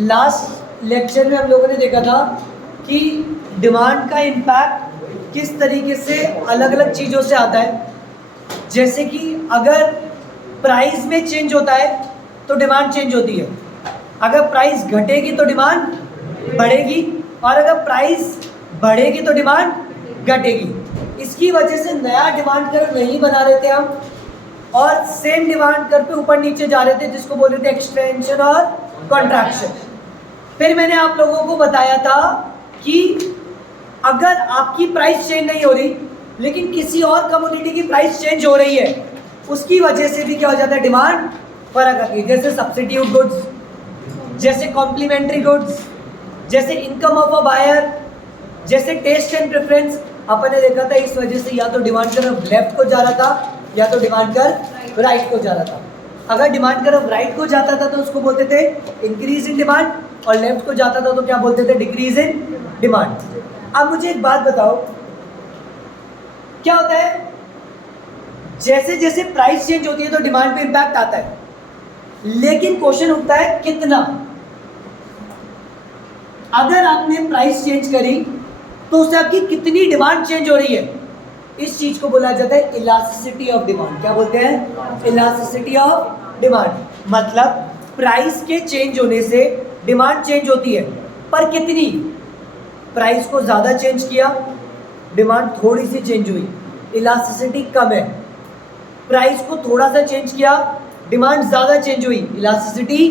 Last lecture में हम लोगों ने देखा था कि डिमांड का इम्पैक्ट किस तरीके से अलग अलग चीज़ों से आता है। जैसे कि अगर प्राइस में चेंज होता है तो डिमांड चेंज होती है, अगर प्राइस घटेगी तो डिमांड बढ़ेगी, और अगर प्राइस बढ़ेगी तो डिमांड घटेगी। इसकी वजह से नया डिमांड कर्व नहीं बना रहे थे हम, और सेम डिमांड कर्व पे ऊपर नीचे जा रहे थे, जिसको बोल रहे थे एक्सटेंशन और कॉन्ट्रैक्शन। फिर मैंने आप लोगों को बताया था कि अगर आपकी प्राइस चेंज नहीं हो रही लेकिन किसी और कमोडिटी की प्राइस चेंज हो रही है, उसकी वजह से भी क्या हो जाता है, डिमांड फर्क आती है। जैसे सब्स्टिट्यूट गुड्स, जैसे कॉम्प्लीमेंट्री गुड्स, जैसे इनकम ऑफ अ बायर, जैसे टेस्ट एंड प्रेफरेंस। अपन ने देखा था इस वजह से या तो डिमांड कर्व लेफ्ट को जा रहा था या तो डिमांड कर्व राइट को जा रहा था। अगर डिमांड कर्व राइट को जाता था तो उसको बोलते थे इंक्रीज इन डिमांड, और लेफ्ट को जाता था तो क्या बोलते थे, डिक्रीज इन डिमांड। अब मुझे एक बात बताओ, क्या होता है, जैसे जैसे प्राइस चेंज होती है तो डिमांड पे इंपैक्ट आता है, लेकिन क्वेश्चन उठता है कितना। अगर आपने प्राइस चेंज करी तो उससे आपकी कितनी डिमांड चेंज हो रही है, इस चीज को बोला जाता है इलास्टिसिटी ऑफ डिमांड। क्या बोलते हैं, इलास्टिसिटी ऑफ डिमांड। मतलब प्राइस के चेंज होने से डिमांड चेंज होती है, पर कितनी। प्राइस को ज़्यादा चेंज किया, डिमांड थोड़ी सी चेंज हुई, इलास्टिसिटी कम है। प्राइस को थोड़ा सा चेंज किया, डिमांड ज़्यादा चेंज हुई, इलास्टिसिटी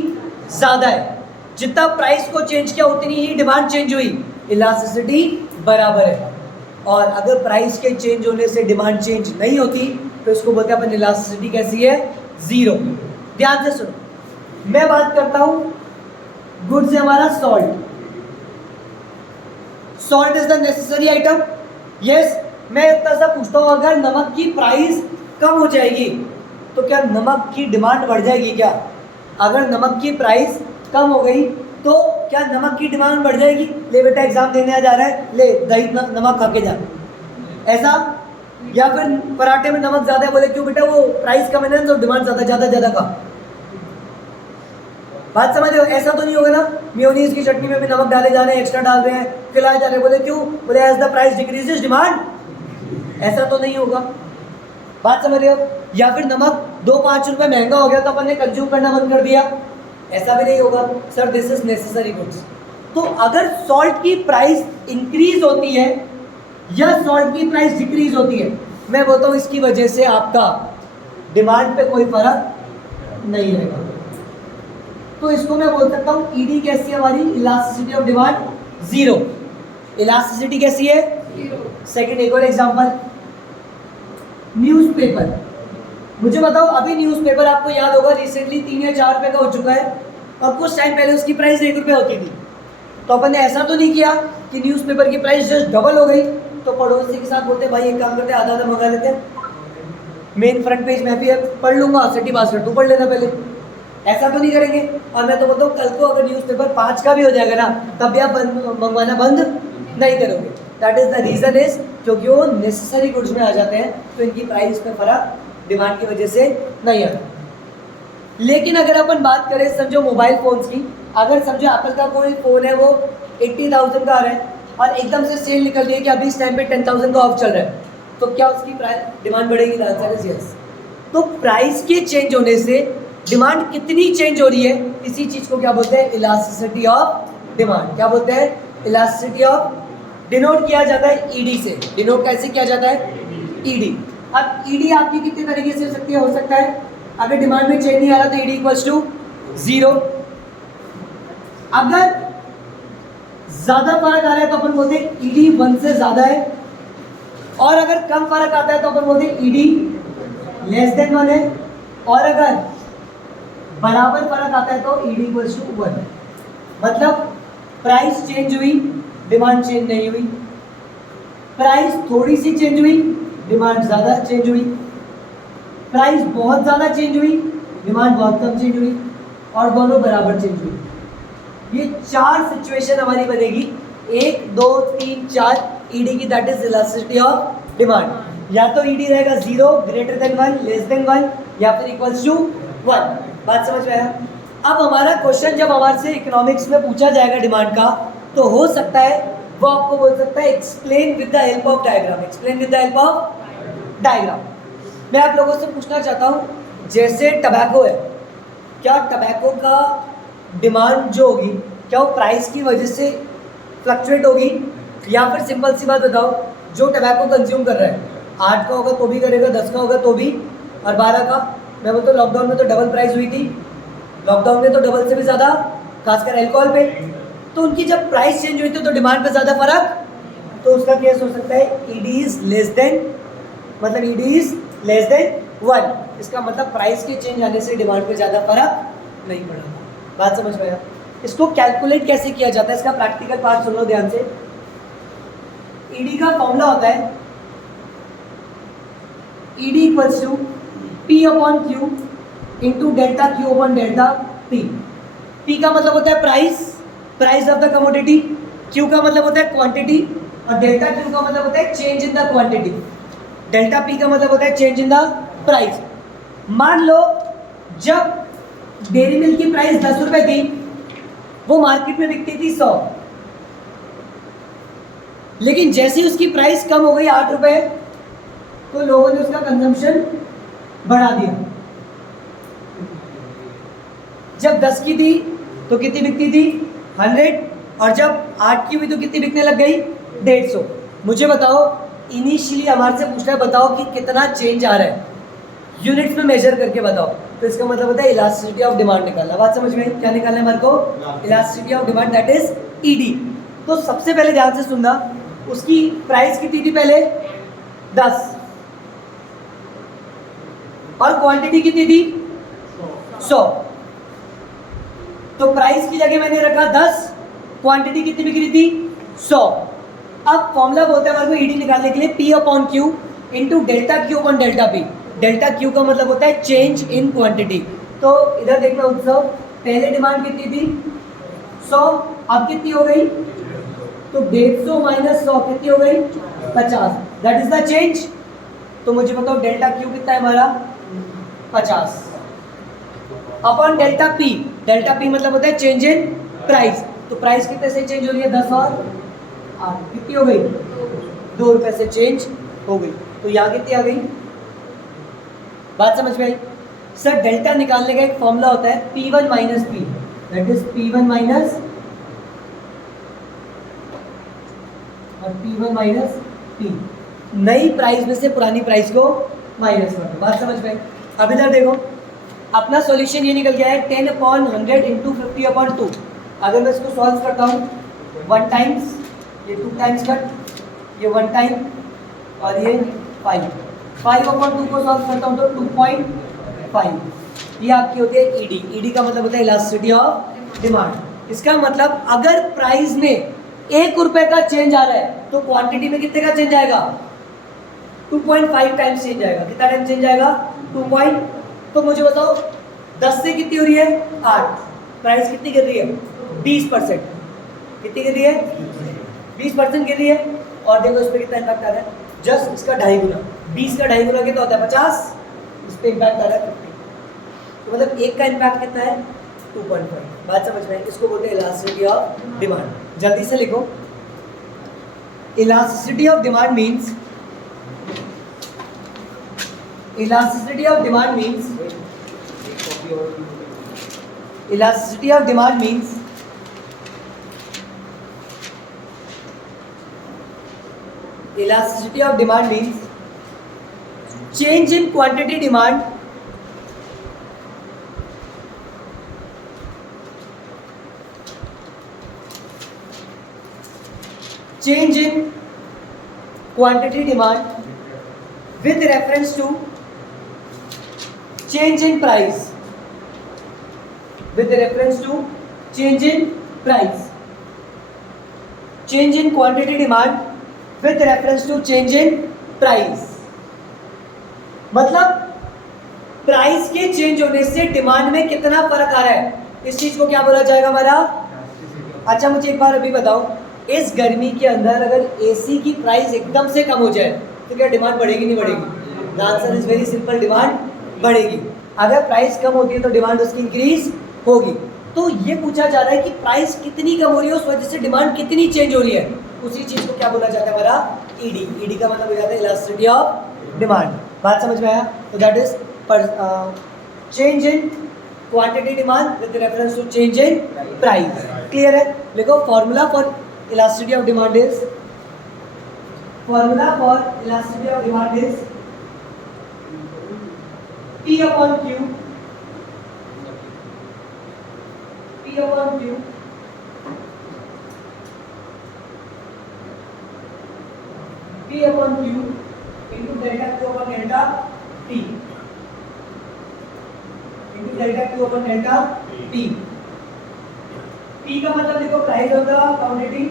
ज़्यादा है। जितना प्राइस को चेंज किया उतनी ही डिमांड चेंज हुई, इलास्टिसिटी बराबर है। और अगर प्राइस के चेंज होने से डिमांड चेंज नहीं होती तो इसको बोलते हैं अपन इलास्टिसिटी कैसी है, जीरो। ध्यान से सुनो, मैं बात करता हूं गुड्स है हमारा salt. Salt is the necessary item. Yes, मैं इतना सा पूछता हूं, अगर नमक की प्राइस कम हो जाएगी तो क्या नमक की डिमांड बढ़ जाएगी क्या। अगर नमक की प्राइस कम हो गई तो क्या नमक की डिमांड बढ़ जाएगी। ले बेटा एग्जाम देने आ जा रहा है, ले दही नमक खा के जा, ऐसा। या फिर पराठे में नमक ज्यादा है, बोले क्यों बेटा, वो प्राइस कम है ना तो डिमांड ज्यादा का। बात समझ रहे हो, ऐसा तो नहीं होगा ना। मेयोनीज की चटनी में भी नमक डाले जा रहे हैं, एक्स्ट्रा डाल रहे हैं, खिलाए जा रहे हैं, बोले क्यों, बोले as the price decreases demand. ऐसा तो नहीं होगा। बात समझ रहे हो। या फिर नमक 2-5 रुपए महंगा हो गया तो अपन ने कंज्यूम करना बंद कर दिया, ऐसा भी नहीं होगा। Sir this is necessary goods. तो अगर सॉल्ट की प्राइस इंक्रीज होती है या सॉल्ट की प्राइस डिक्रीज होती है, मैं बोलता हूँ इसकी वजह से आपका डिमांड पे कोई फर्क नहीं रहेगा। तो इसको मैं बोल सकता हूँ ईडी कैसी है हमारी, elasticity of demand, zero. Elasticity कैसी है, सेकंड एक और एग्जांपल, न्यूज़पेपर। मुझे बताओ, अभी न्यूज़पेपर आपको याद होगा रिसेंटली 3 या 4 रुपए का हो चुका है, और कुछ टाइम पहले उसकी प्राइस 1 रुपये होती थी। तो अपन ने ऐसा तो नहीं किया कि न्यूज़पेपर की प्राइस जस्ट डबल हो गई तो पड़ोसी के साथ बोलते भाई एक काम करते हैं, आधा मंगा लेते हैं, मेन फ्रंट पेज मैं भी पढ़ लूंगा, सिटी बास्केट तू पढ़ लेना पहले। ऐसा तो नहीं करेंगे। और मैं तो बोलता हूँ कल को अगर न्यूज़पेपर 5 का भी हो जाएगा ना तब भी आप मंगवाना बंद नहीं करोगे। That is the reason is क्योंकि वो नेसेसरी गुड्स में आ जाते हैं, तो इनकी प्राइस में फर्क डिमांड की वजह से नहीं आता। लेकिन अगर अपन बात करें समझो मोबाइल फोन्स की, अगर समझो एप्पल का कोई फ़ोन है वो 80,000 का आ रहा है और एकदम से सेल निकल गई कि अभी इस टाइम पे 10,000 का ऑफ चल रहा है, तो क्या उसकी प्राइस डिमांड बढ़ेगी, आंसर इज यस। तो प्राइस के चेंज होने से डिमांड कितनी चेंज हो रही है, इसी चीज़ को क्या बोलते हैं, इलास्टिसिटी ऑफ डिमांड। क्या बोलते हैं, इलास्टिसिटी ऑफ। डिनोट किया जाता है ईडी से। डिनोट कैसे किया जाता है, ईडी। अब ईडी आपकी कितने तरीके से हो सकता है, अगर डिमांड में चेंज नहीं आ रहा तो ईडी इक्वल्स टू जीरो। अगर ज्यादा फर्क आ रहा है तो अपन बोलते हैं ईडी 1 से ज्यादा है, और अगर कम फर्क आता है तो अपन बोलते हैं ईडी लेस देन 1 है, और अगर बराबर फर्क आता है तो ईडी इक्वल्स टू 1। मतलब प्राइस चेंज हुई, डिमांड चेंज नहीं हुई, प्राइस थोड़ी सी चेंज हुई, डिमांड ज़्यादा चेंज हुई, प्राइस बहुत ज़्यादा चेंज हुई, डिमांड बहुत कम चेंज हुई, और दोनों बराबर चेंज हुई। ये 4 सिचुएशन हमारी बनेगी, 1 2 3 4 ईडी की, that is elasticity of demand. या तो ईडी रहेगा 0 ग्रेटर देन 1 लेस देन 1, या फिर इक्वल्स टू 1। बात समझ में आया। अब हमारा क्वेश्चन जब हमारे से इकोनॉमिक्स में पूछा जाएगा डिमांड का, तो हो सकता है वो आपको बोल सकता है explain with the help of diagram, explain with the help of diagram. मैं आप लोगों से पूछना चाहता हूँ, जैसे टबैको है, क्या टबैको का डिमांड जो होगी क्या वो प्राइस की वजह से फ्लक्चुएट होगी, या फिर सिंपल सी बात बताओ, जो टबैको कंज्यूम कर रहा है 8 का होगा तो भी करेगा, 10 का होगा तो भी, और 12 का, मैं बोलता हूँ लॉकडाउन में तो डबल प्राइस हुई थी, लॉकडाउन में तो डबल से भी ज़्यादा, खासकर अल्कोहल पे, तो उनकी जब प्राइस चेंज हुई थी तो डिमांड पे ज़्यादा फर्क, तो उसका केस हो सकता है ED इज लेस देन, मतलब ED इज लेस देन 1। इसका मतलब प्राइस के चेंज आने से डिमांड पे ज़्यादा फर्क नहीं पड़ा। बात समझ में आया? इसको कैलकुलेट कैसे किया जाता है, इसका प्रैक्टिकल पार्ट सुन लो ध्यान से। ED का फॉर्मूला होता है ED equals to P upon Q into delta Q upon delta P। P का मतलब होता है price, price of the commodity, Q का मतलब होता है क्वांटिटी, और डेल्टा Q का मतलब होता है change in the quantity, delta P का मतलब होता है चेंज इन द प्राइस। मान लो जब डेयरी मिल्क की प्राइस 10 रुपए थी, वो मार्केट में बिकती थी 100, लेकिन जैसे ही उसकी प्राइस कम हो गई 8 रुपए, तो लोगों ने उसका कंजम्पशन बढ़ा दिया। जब 10 की थी तो कितनी बिकती थी 100, और जब 8 की हुई तो कितनी बिकने लग गई 150। मुझे बताओ, इनिशियली हमारे से पूछ रहा है बताओ कि कितना चेंज आ रहा है, यूनिट्स में मेजर करके बताओ, तो इसका मतलब होता है इलास्टिसिटी ऑफ डिमांड निकालना। बात समझ में? क्या निकालना है हमारे को? Elasticity of demand, that is ED। तो सबसे पहले ध्यान से सुनना, उसकी प्राइस कितनी थी पहले 10, और क्वांटिटी कितनी थी 100, तो प्राइस की जगह मैंने रखा 10, क्वांटिटी कितनी बिक रही थी 100। अब फॉर्मूला बोलते हैं हमारे को ED निकालने के लिए P upon Q into delta Q upon delta P। Delta Q का मतलब होता है चेंज इन क्वांटिटी। तो इधर देखना उत्सव, पहले डिमांड कितनी थी 100, अब कितनी हो गई, तो 150 माइनस 100 कितनी हो गई 50, दैट इज द चेंज। तो मुझे बताओ डेल्टा Q कितना है हमारा 50 upon delta P। Delta P मतलब होता है चेंज इन प्राइस, तो प्राइस कितने से चेंज हो रही है 10 और 8, कितनी हो गई 2 रुपए से चेंज हो गई। तो यहाँ कितनी आ गई? बात समझ में आई? सर डेल्टा निकालने का एक फॉर्मूला होता है P1 minus P, that is P1 minus और P1 माइनस P, नई प्राइस में से पुरानी प्राइस को माइनस करना। बात समझ में आई? अब इधर देखो, अपना सॉल्यूशन ये निकल गया है 10 अपॉन 100 इंटू 50 अपॉन 2। अगर मैं इसको सॉल्व करता हूँ 1 टाइम्स, ये 2 टाइम्स कट, ये 1 टाइम, और ये 5 अपॉन 2 को सॉल्व करता हूँ तो 2.5, ये आपकी होती है ED। ED का मतलब होता है इलास्टिसिटी ऑफ डिमांड। इसका मतलब अगर प्राइस में 1 रुपए का चेंज आ रहा है तो क्वांटिटी में कितने का चेंज आएगा 2.5 टाइम्स चेंज आएगा। कितना टाइम चेंज आएगा 2. तो मुझे बताओ 10 से कितनी हो रही है 8, प्राइस कितनी गिर रही है 20%, कितनी गिर रही है 20% गिर रही है। और देखो इस पर कितना इम्पैक्ट आ रहा है, जस्ट इसका 2.5 गुना, 20 का 2.5 गुना कितना होता है 50, इस पर इम्पैक्ट आ रहा है 50, तो मतलब एक का इम्पैक्ट कितना है 2.5। बात समझ में? इसको बोलते हैं इलास्टिसिटी ऑफ डिमांड। जल्दी से लिखो, elasticity of demand means, elasticity of demand means, elasticity of demand means elasticity of demand means change in quantity demand change in quantity demand with reference to change in price, with reference to change in price, change in quantity demand with reference to change in price। मतलब price के change होने से demand में कितना फर्क आ रहा है, इस चीज को क्या बोला जाएगा हमारा। अच्छा मुझे एक बार अभी बताओ, इस गर्मी के अंदर अगर AC की प्राइस एकदम से कम हो जाए तो क्या डिमांड बढ़ेगी नहीं बढ़ेगी? The answer is very simple, demand बढ़ेगी। अगर प्राइस कम होती है तो डिमांड उसकी इंक्रीज होगी। तो ये पूछा जा रहा है कि प्राइस कितनी कम हो रही है, उस वजह से डिमांड कितनी चेंज हो रही है, उसी चीज को क्या बोला जाता है हमारा ईडी। ईडी का मतलब हो जाता है इलास्टिसिटी ऑफ डिमांड। बात समझ में आया? तो that is change in quantity demand with reference to change in price. Clear है? लिखो formula for elasticity of demand is, formula for elasticity of demand is P upon Q, P upon Q P upon Q into delta Q upon delta T into delta Q upon delta P। P का मतलब देखो price of the quantity,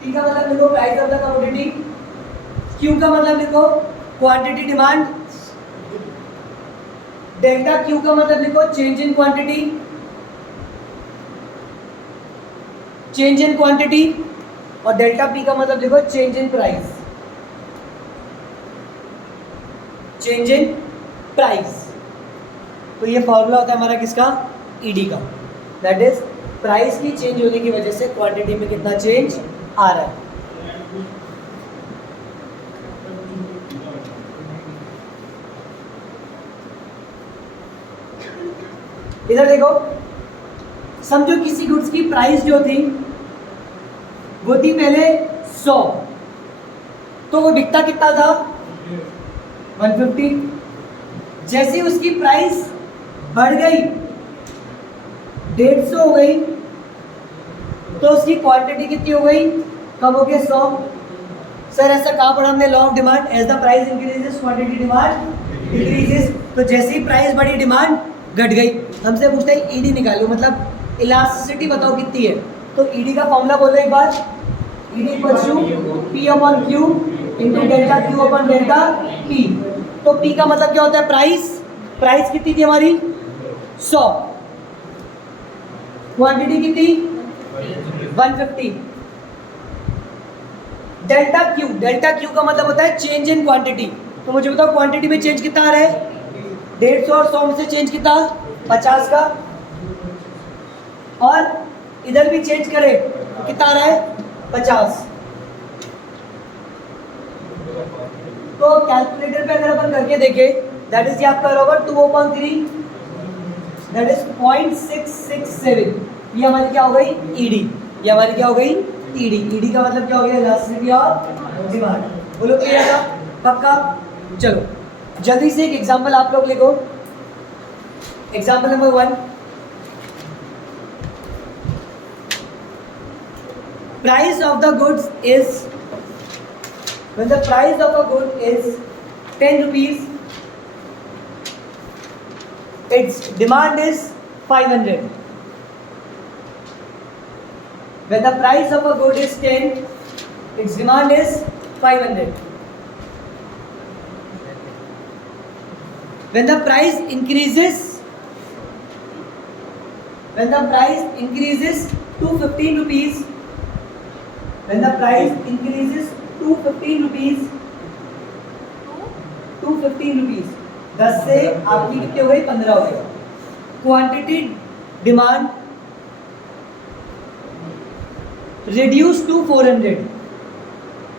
P का मतलब देखो price of the quantity, Q का मतलब देखो quantity demand, delta Q का मतलब देखो change in quantity, change in quantity, और डेल्टा P का मतलब देखो change in price, change in price. तो ये फॉर्मूला होता है हमारा किसका? ईडी का। दैट इज प्राइस की चेंज होने की वजह से क्वांटिटी में कितना चेंज आ रहा है। इधर देखो, समझो किसी गुड्स की प्राइस जो थी वो थी पहले 100, तो वो बिकता कितना था? 150। जैसे उसकी प्राइस बढ़ गई 150 हो गई, तो उसकी क्वांटिटी कितनी हो गई? कम हो गया 100। सर ऐसा कहाँ पढ़ा हमने? Law of demand, as the price increases quantity demand increases. तो जैसे ही प्राइस बढ़ी डिमांड घट गई। हमसे पूछता है ईडी निकालो, मतलब इलास्टिसिटी बताओ कितनी है। तो ईडी का फॉर्मूला बोलो एक बार, ED equals to P upon Q into delta Q upon delta P. तो पी का मतलब क्या होता है? प्राइस। प्राइस कितनी थी हमारी? 100। क्वांटिटी कितनी? 150। डेल्टा क्यू, डेल्टा क्यू का मतलब होता है चेंज इन क्वांटिटी। तो मुझे बताओ क्वांटिटी में चेंज कितना आ रहा है? 150 और 100 में से चेंज कितना? 50 का। और इधर भी चेंज करें तो कितना आ रहा है? 50। तो कैलकुलेटर पे अगर अपन करके देखें, दैट इज ये आपका होगा 2/3, दैट इज 0.667। ये हमारी क्या हो गई? ईडी। ये हमारी क्या हो गई? ईडी। ईडी का मतलब क्या हो गया? Elasticity of demand. बोलो क्लियर था? पक्का? चलो जल्दी से एक एग्जांपल आप लोग लिखो। Example number 1, price of the goods is, when the price of a good is 10 rupees, its demand is 500. When the price of a good is 10, its demand is 500. When the price increases, when the price increases to 15 rupees, when the price increases to 15 rupees, to 15 rupees, 10 से आपकी कितनी हो गई? 15 हो गई। Quantity demand reduce to 400,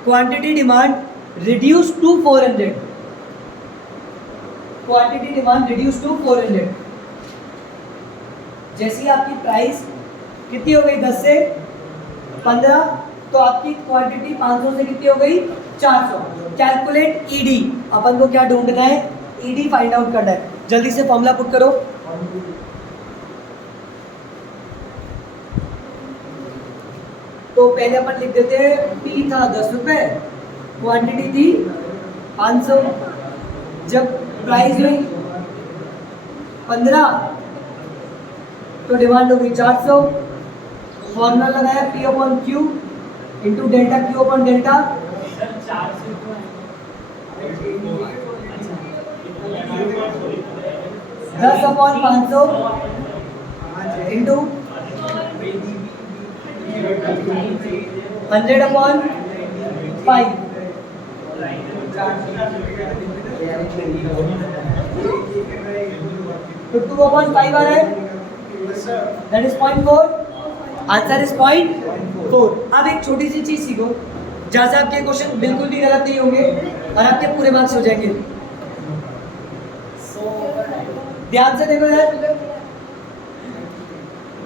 quantity demand reduce to 400, quantity demand reduce to 400। जैसी आपकी price कितनी हो गई? 10 से 15, तो आपकी क्वांटिटी 500 से कितनी हो गई? 400। Calculate ED. अपन को क्या ढूंढना है? ईडी फाइंड आउट करना है। जल्दी से फॉर्मूला पुट करो। तो पहले अपन लिख देते हैं, पी था 10 रुपए, क्वांटिटी थी 500, जब प्राइस हुई 15 तो डिमांड हो गई 400। फॉर्मूला लगाया P upon Q into delta Q upon delta. 10 upon 500 into 100 upon 5। तो 2/5 आ रहा है, दैट इज 0.4, आंसर इज 0.4। अब एक छोटी सी चीज सीखो जहां से आपके क्वेश्चन बिल्कुल भी गलत नहीं होंगे और आपके पूरे मार्क्स हो जाएंगे। ध्यान से देखो यार,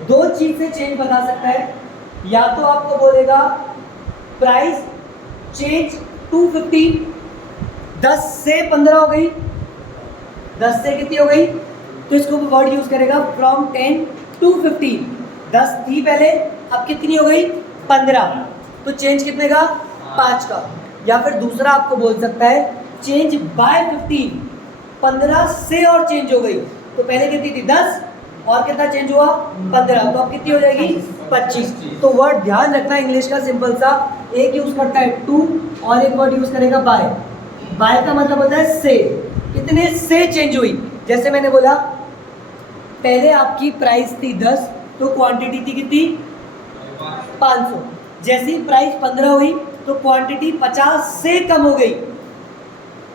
दो चीज से चेंज बता सकता है, या तो आपको बोलेगा प्राइस चेंज 250, 10 से 15 हो गई, 10 से कितनी हो गई, तो इसको वर्ड यूज करेगा फ्रॉम 10 to 15। 10 थी पहले, अब कितनी हो गई 15, तो चेंज कितने का 5 का। या फिर दूसरा आपको बोल सकता है चेंज बाय 15, 15 से और चेंज हो गई, तो पहले कितनी थी 10 और कितना चेंज हुआ 15, तो अब कितनी हो जाएगी 25। तो वर्ड ध्यान रखना, इंग्लिश का सिंपल सा, एक यूज करता है टू और एक वर्ड यूज करेगा बाय। बाय का मतलब होता है से, कितने से चेंज हुई। जैसे मैंने बोला पहले आपकी प्राइस थी 10, तो क्वांटिटी थी कितनी 500, जैसी प्राइस 15 हुई तो क्वांटिटी 50 से कम हो गई,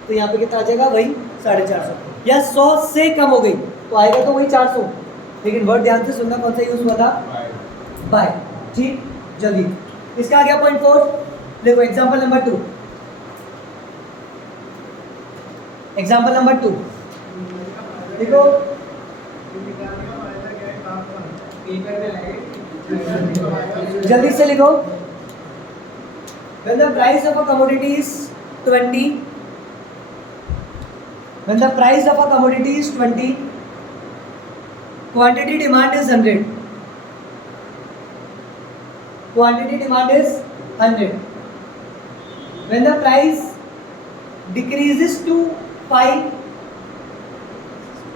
तो यहाँ पे कितना आ जाएगा वही 450, या 100 से कम हो गई तो आएगा तो वही 400। लेकिन वर्ड ध्यान से सुनना, कौन सा यूज हुआ था बाय। ठीक, जल्दी इसका आ गया 0.4। देखो एग्जांपल नंबर 2, एग्जांपल नंबर 2 देखो, जल्दी से लिखो। When the price of a commodity is 20, when the price of a commodity is 20, quantity demand is 100, quantity demand is 100, when the price decreases to 5,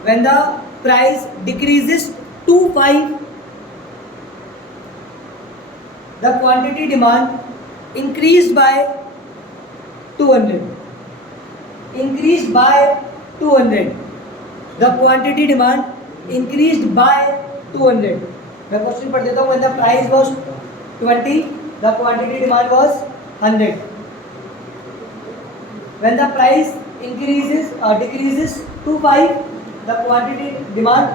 when the price decreases to 5, the quantity demand increased by 200, increased by 200, the quantity demand increased by 200। मैं question पढ़ देता हूँ। when the price was 20, the quantity demand was 100, when the price decreases to 5, the quantity demand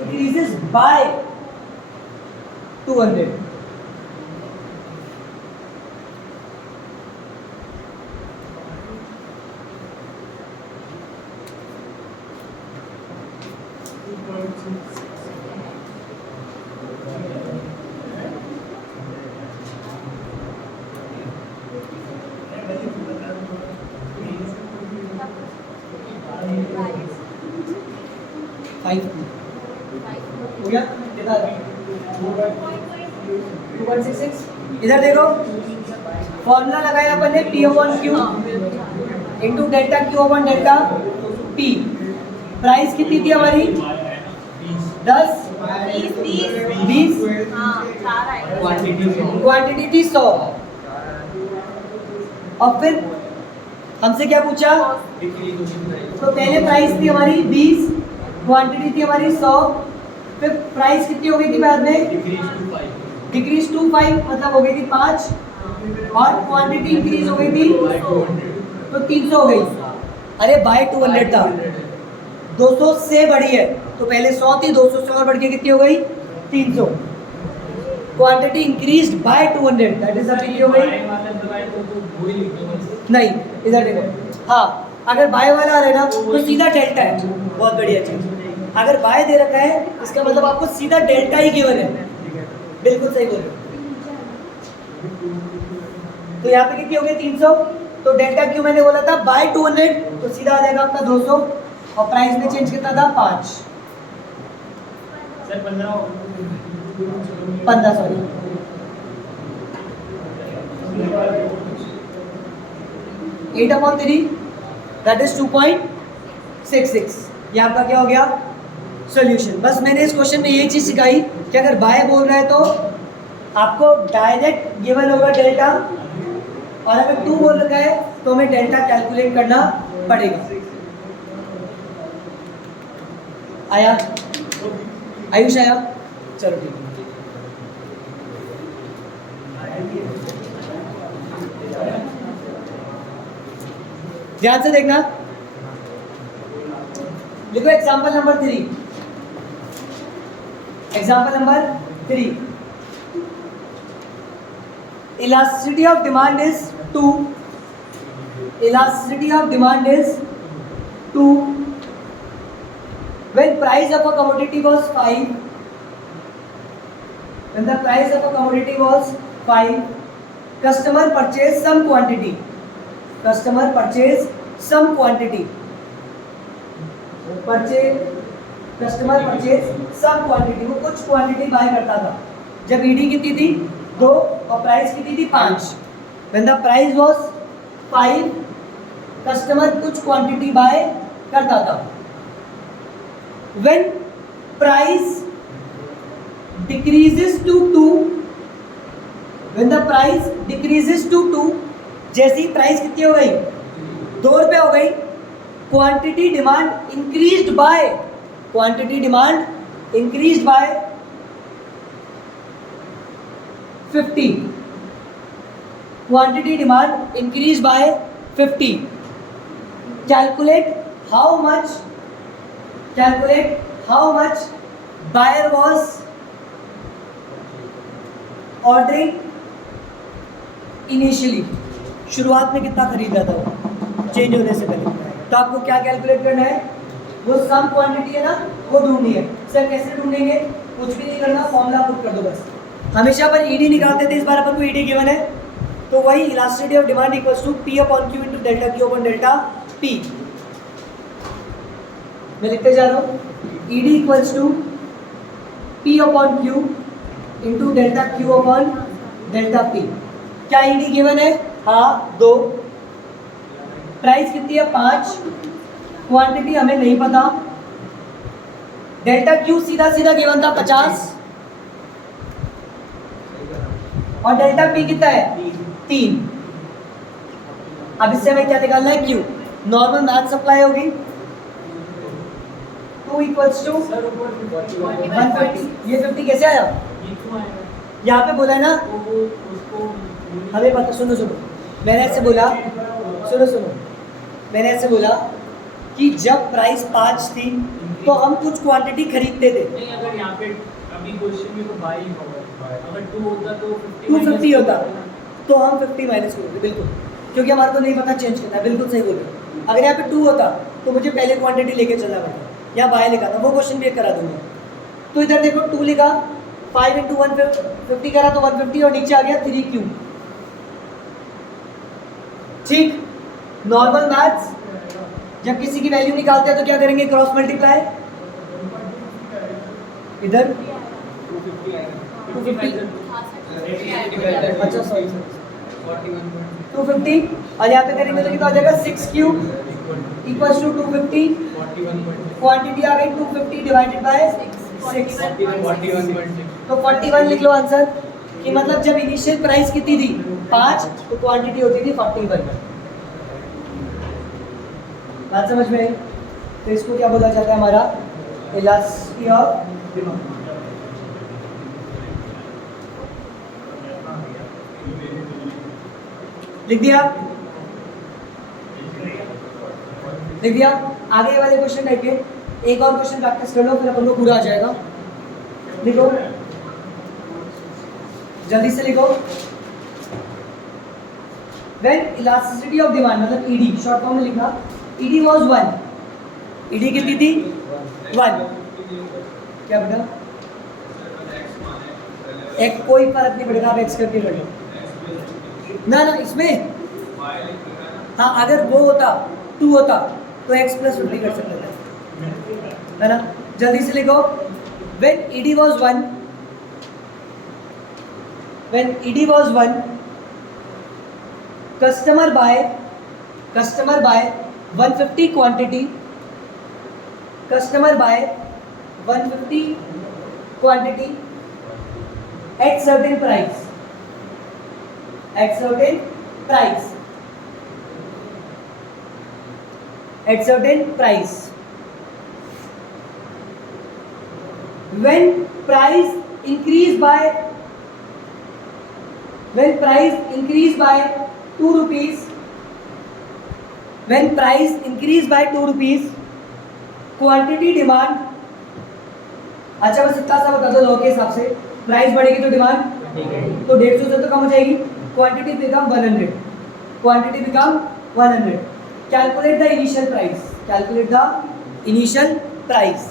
increases by 200। हो गया कितना 2.66। इधर देखो formula लगाया अपन ने P/Q इंटू डेल्टा Q अपन डेल्टा P। प्राइस कितनी थी हमारी 10, 20, क्वांटिटी थी 100, और फिर हमसे क्या पूछा, तो पहले प्राइस थी हमारी 20, क्वांटिटी थी हमारी 100, फिर प्राइस कितनी हो गई थी बाद में डिक्रीज टू 5, मतलब हो गई थी 5, और क्वांटिटी इंक्रीज हो गई थी तो 300 हो गई। अरे बाय 200 था, 200 से बढ़ी है, तो पहले 100 थी, 200 से और बढ़ के कितनी हो गई 300। Quantity increase by 200, that is कितनी हो गई, नहीं इधर देखो। हाँ, अगर बाय वाला आ रहा है ना तो सीधा डेल्टा है, बहुत बढ़िया चीज। अगर बाय दे रखा है इसका मतलब आपको सीधा डेल्टा ही गिवन है, बिल्कुल सही बोल रहे हो। तो यहाँ पे कितनी हो गई 300, तो डेल्टा क्यू मैंने बोला था बाय 200, तो सीधा आ जाएगा आपका 200, और प्राइस में चेंज कितना था 5, 15 sorry. Eight upon 3 that is 2.66। ये आपका क्या हो गया सॉल्यूशन। बस मैंने इस क्वेश्चन में ये चीज सिखाई कि अगर बाय बोल रहा है तो आपको डायरेक्ट गिवन होगा डेल्टा, और अगर 2 बोल रखा है तो हमें डेल्टा कैलकुलेट करना पड़ेगा। आया आयुष आया, चलो ठीक है। ध्यान से देखना, लिखो example number 3। Example number 3, elasticity of demand is 2. Elasticity of demand is 2. When price of a commodity was 5, when the price of a commodity was 5, customer purchased some quantity. Customer purchased some quantity. Customer purchased some quantity. वो कुछ quantity bye करता था. जब ED कितनी थी 2 और price कितनी थी 5. When the price was 5, customer कुछ क्वांटिटी बाय करता था. When price decreases to 2, when the price decreases to 2, जैसी प्राइस कितनी हो गई 2 रुपये हो गई, quantity demand increased by 50. Quantity demand increased by 50. Calculate how much buyer was ordering initially. शुरुआत में कितना खरीदा था चेंज होने से पहले. तो आपको क्या कैलकुलेट करना है, वो सम क्वांटिटी है ना, वो ढूंढनी है. सर कैसे ढूंढेंगे, कुछ भी नहीं करना, फॉर्मूला पुट कर दो बस. हमेशा अपन ईडी निकालते थे, इस बार अपन को ईडी गिवन है, तो वही elasticity of demand equals to P upon Q into delta Q upon delta P. मैं लिखते जा रहा हूँ, ED equals to P upon Q into delta Q upon delta P. क्या ईडी गिवन है, हाँ 2. प्राइस कितनी है 5, क्वांटिटी हमें नहीं पता. डेल्टा क्यू सीधा सीधा गिवन था 50 और डेल्टा पी कितना है 3. अब इससे हमें क्या निकालना है, क्यू. नॉर्मल मैथ सप्लाई होगी 2 इक्वल्स टू 150. ये 50 कैसे आया, यहाँ पे बोला है ना, हमें पता. सुनो मैंने ऐसे बोला, मैंने ऐसे बोला कि जब प्राइस 5 थी तो हम कुछ क्वांटिटी खरीदते थे. नहीं, अगर यहाँ पे अभी क्वेश्चन में तो बाई होगा, अगर 2 होता तो 250 होता तो हम 50 माइनस करते. बिल्कुल, क्योंकि हमारे को नहीं पता चेंज करना है. बिल्कुल सही बोल रहे. अगर यहाँ पे 2 होता तो मुझे पहले क्वांटिटी लेके चलना पड़ता, या बाय लिखा था, वो क्वेश्चन भी एक करा दूंगा. तो इधर देखो 2 लिखा, 5 इंटू 150 करा तो 150 और नीचे आ गया 3Q. ठीक. नॉर्मल मैथ्स जब किसी की वैल्यू निकालते हैं तो क्या करेंगे, क्रॉस मल्टीप्लाई. इधर 250, अच्छा सॉरी 250 और यहाँ पे करेंगे तो कितना हो जाएगा 6Q इक्वल्स टू 250. क्वांटिटी आ गई 250 डिवाइडेड बाय 6, तो 41 लिख लो आंसर. कि मतलब जब इनिशियल प्राइस कितनी थी 5 तो क्वांटिटी होती थी 41. बात समझ में आई. तो इसको क्या बोला जाता है, हमारा इलास्टिसिटी ऑफ डिमांड. लिख दिया. आगे वाले क्वेश्चन टाइप के एक और क्वेश्चन प्रैक्टिस कर लो, फिर अपन को पूरा आ जाएगा. लिखो, जल्दी से लिखो. व्हेन इलास्टिसिटी ऑफ डिमांड मतलब ईडी, शॉर्ट फॉर्म में लिखना. ED was 1. ईडी कितनी थी 1. क्या बेटा, एक कोई फर्क नहीं पड़ेगा, आप एक्स करके कर लो ना. इसमें हाँ, अगर वो होता 2 होता तो एक्स प्लस भी कर सकते थे, है ना. जल्दी से लिखो. When ED was 1, when ED was 1, customer buy 150 quantity, customer buy 150 quantity at certain price, at certain price, at certain price. When price increase by 2 rupees, when price increase by 2 rupees, quantity demand अच्छा बस इतना सा बता दो law के हिसाब से, price बढ़ेगी तो डिमांड तो 150 से तो कम हो जाएगी, quantity become 100, quantity become 100। Calculate the initial price, calculate the initial price.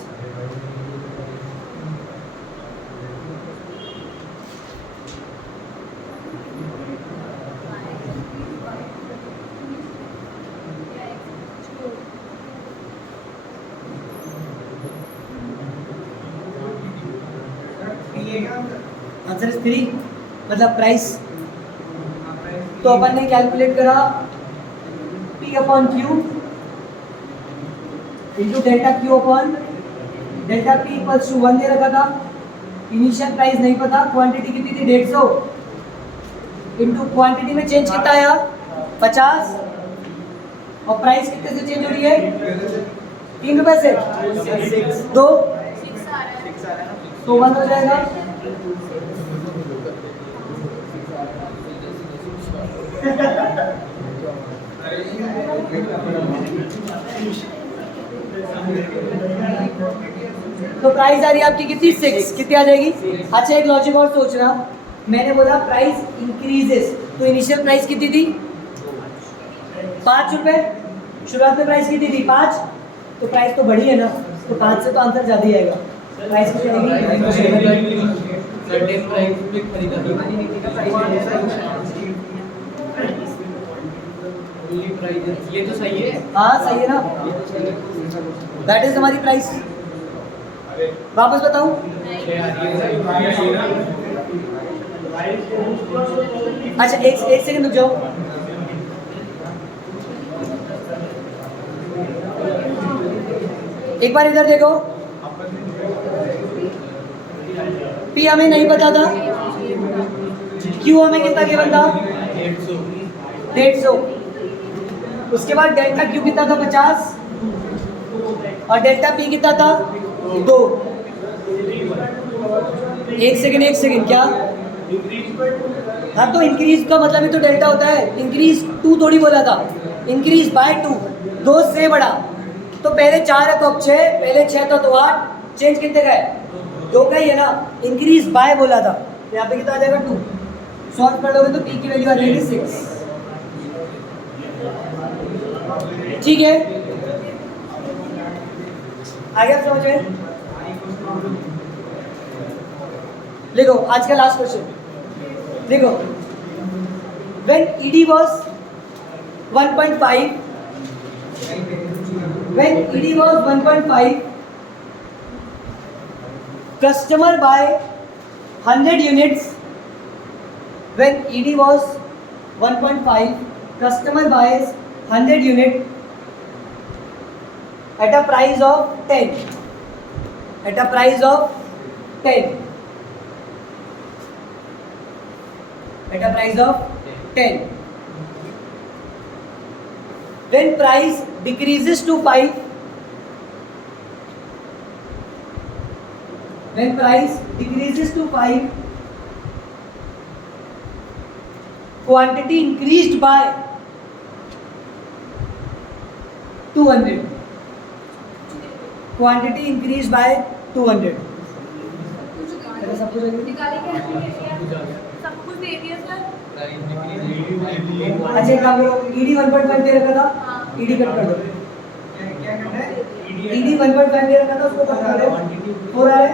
Answer is 3, मतलब प्राइस। तो अपन ने कैलकुलेट करा P upon Q into delta Q upon delta P equals to 1 दे रखा था, इनिशियल प्राइस नहीं पता, क्वांटिटी कितनी थी 150 इंटू क्वांटिटी में चेंज कितना आया 50, और प्राइस कितने से चेंज हो रही है 3 रुपए से 2, तो 1 हो जाएगा। तो प्राइस आ रही है आपकी कितनी 6, कितनी आ जाएगी। अच्छा एक लॉजिक और सोचना, मैंने बोला प्राइस इंक्रीजेस, तो इनिशियल प्राइस कितनी थी 5 रुपए, शुरुआत में प्राइस कितनी थी 5, तो प्राइस तो बढ़ी है ना, तो 5 से तो आंसर ज़्यादा ही आएगा। प्राइस कितनी आएगी सर्टेन प्राइस पे खरीदा ये तो सही है। हाँ सही है ना, दैट इज हमारी प्राइस। वापस बताऊं, अच्छा एक सेकंड रुक जाओ, एक बार इधर देखो, P हमें नहीं पता था, Q हमें कितना गिवन था 150, उसके बाद डेल्टा Q कितना था 50, और डेल्टा P कितना था 2। एक सेकंड क्या, हाँ तो इंक्रीज का मतलब ही तो डेल्टा होता है, इंक्रीज 2 थोड़ी बोला था, इंक्रीज बाय 2, 2 से बड़ा, तो पहले 4 है तो अब 6, पहले 6 था तो 8, चेंज कितने का है 2 का ही है ना, इंक्रीज बाय बोला था, तो यहाँ पे कितना आ जाएगा 2, सॉल्व कर दोगे तो P की वैल्यू आ जाएगी 6, ठीक है। आगे आप समझ गए, लिखो आज का लास्ट क्वेश्चन, लिखो when ED was 1.5, when ED was 1.5, customer buy 100 units, when ED was 1.5, customer buys 100 unit at a price of 10, at a price of 10, at a price of 10. When price decreases to 5, when price decreases to 5, quantity increased by 200, quantity increased by 200। सब कुछ निकाले क्या सब कुछ दे दिया sir. अच्छा एक काम करो, ED 1.5 दे रखा था, ED कट कर दो, क्या करना है ED 1.5 दे रखा था उसको कट कर दो, हो रहा है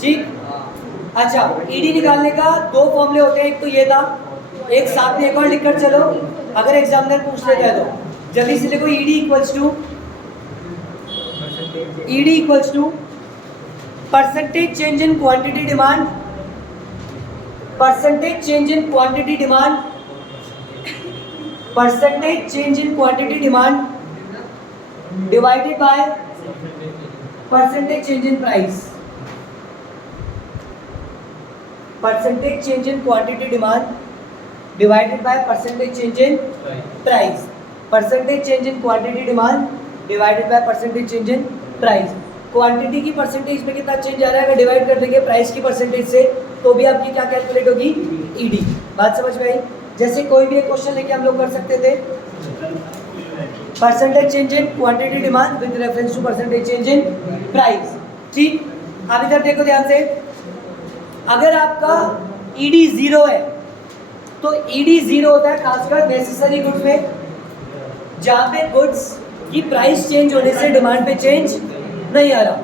ठीक। अच्छा ईडी निकालने का 2 फॉर्मूले होते हैं, एक तो ये था, एक साथ में एक और लिखकर चलो, अगर एग्जामिनर पूछ लेता है तो जल्दी से लिखो, ED equals to percentage change in quantity demand, percentage change in quantity demand, percentage change in quantity demand divided by percentage change in price, percentage change in quantity demand divided by percentage change in price. Percentage change in quantity demand divided by percentage change in price. Quantity की percentage में कितना change आ रहा है अगर divide कर देंगे price की percentage से तो भी आपकी क्या कैलकुलेट होगी, ईडी। बात समझ में आई? जैसे कोई भी एक क्वेश्चन लेके हम लोग कर सकते थे, percentage change in quantity demand with reference to percentage change in price. ठीक, आप इधर देखो ध्यान से, अगर आपका ईडी जीरो है तो ईडी जीरो होता है खासकर नेसेसरी गुड्स में, जहाँ पे गुड्स की प्राइस चेंज होने से डिमांड पे चेंज नहीं आ रहा।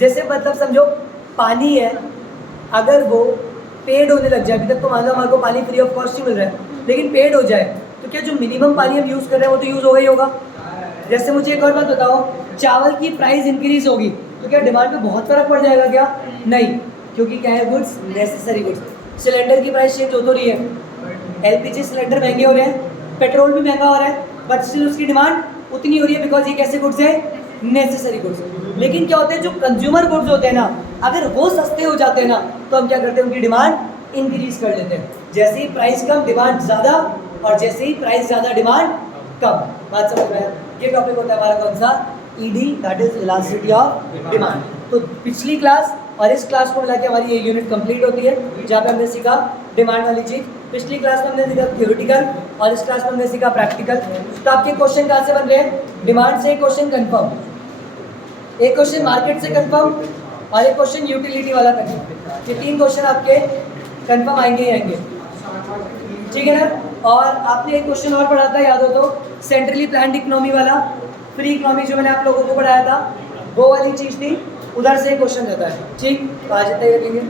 जैसे मतलब समझो पानी है, अगर वो पेड होने लग जाए, अभी तक तो मान लो हमारे को पानी फ्री ऑफ कॉस्ट ही मिल रहा है, लेकिन पेड हो जाए तो क्या जो मिनिमम पानी हम यूज़ कर रहे हैं वो तो यूज़ होगा ही होगा। जैसे मुझे एक और बात बताओ, चावल की प्राइस इंक्रीज होगी तो क्या डिमांड पे बहुत फर्क पड़ जाएगा क्या? नहीं, क्योंकि क्या है, गुड्स नेसेसरी गुड्स। सिलेंडर की प्राइस चेंज हो रही है, एलपीजी सिलेंडर महंगे हो रहे हैं, पेट्रोल भी महंगा हो रहा है, बट स्टिल उसकी डिमांड उतनी हो रही है बिकॉज ये कैसे गुड्स है, नेसेसरी गुड्स। लेकिन क्या होते हैं जो कंज्यूमर गुड्स होते हैं ना, अगर वो सस्ते हो जाते हैं ना तो हम क्या करते हैं, उनकी डिमांड इंक्रीज कर लेते हैं। जैसे ही प्राइस कम डिमांड ज़्यादा, और जैसे ही प्राइस ज़्यादा डिमांड कम। बात समझ में? ये टॉपिक होता है हमारा कौन सा, ED, that is elasticity of demand. तो पिछली क्लास और इस क्लास को मिला के हमारी ये यूनिट कंप्लीट होती है, जहाँ पे हमने सीखा डिमांड वाली चीज़। पिछली क्लास में हमने सीखा थ्योरेटिकल और इस क्लास में हमने सीखा प्रैक्टिकल। तो आपके क्वेश्चन कहाँ से बन रहे हैं, डिमांड से क्वेश्चन कंफर्म, एक क्वेश्चन मार्केट से कंफर्म और एक क्वेश्चन यूटिलिटी वाला कंफर्म। ये 3 क्वेश्चन आपके कंफर्म आएंगे ही आएंगे, ठीक है ना। और आपने एक क्वेश्चन और पढ़ा था, याद हो तो, सेंट्रली प्लान्ड इकोनॉमी वाला, फ्री इकोनॉमी जो मैंने आप लोगों को पढ़ाया था, वो वाली चीज़ थी, उधर से क्वेश्चन रहता है। ठीक, तो आज इतना ही रखेंगे।